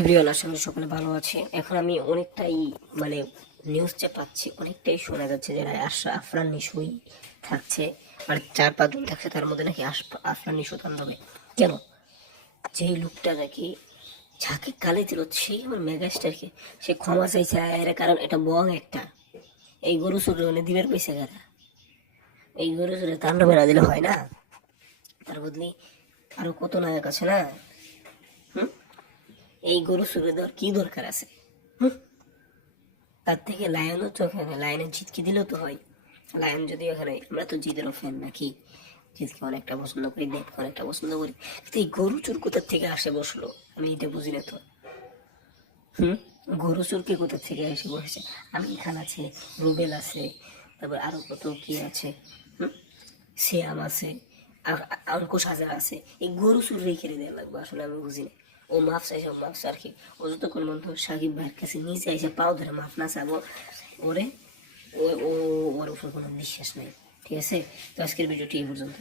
Everyone আশা করি সকলে ভালো আছে। এখন আমি অনেকটাই মানে নিউজ যে পাচ্ছি, অনেকটাই শোনা যাচ্ছে যে আশরা আফরান নিশুই থাকছে। মানে চার পাঁচজন থাকছে, তার মধ্যে নাকি আফরান নিশু থাকবে কেন? যেই লোকটা নাকি যাকে কালে দিল, সেই আমার মেগাস্টারকে, সে ক্ষমা চাইছে, এর কারণ এটা বং একটা। এই গরু চুরে মানে দিবের পয়সা কারা? এই গরু চুরে তাণ্ডবে না দিলে হয় না? তার বদলি আরও কত নায়ক আছে না? এই গরু চুরে দেওয়ার কি দরকার আছে? তার থেকে লায়নও তো এখানে লায়নের জিতকে দিলেও তো হয়। লায়ন যদি এখানে আমরা তো জিতেরও ফ্যান নাকি। জিতকে অনেকটা পছন্দ করি, দেবকে অনেকটা পছন্দ করি। কিন্তু এই গরু চোর কোথার থেকে আসে বসল? আমি এটা বুঝি না তো। হুম? গরু চোরকে কোথা থেকে এসে বসেছে? আমি খান আছে, রুবেল আছে, তারপর আরও কত কি আছে? হুম? শ্যাম আছে আ- আ- অঙ্কুশ হাজার আছে। এই গরু চুর রেখে দেওয়া লাগবে, আসলে আমি বুঝি না। ও মাফ চাইছে, ও মাফ আর কি ও যতক্ষণ বন্ধু সাকিব ভাইয়ের কাছে নিচে এসে পাও ধরে মাফ না চাবো ওরে, ও ওর উপর কোনো বিশ্বাস নেই। ঠিক আছে? তো আজকের ভিডিওটি এই পর্যন্ত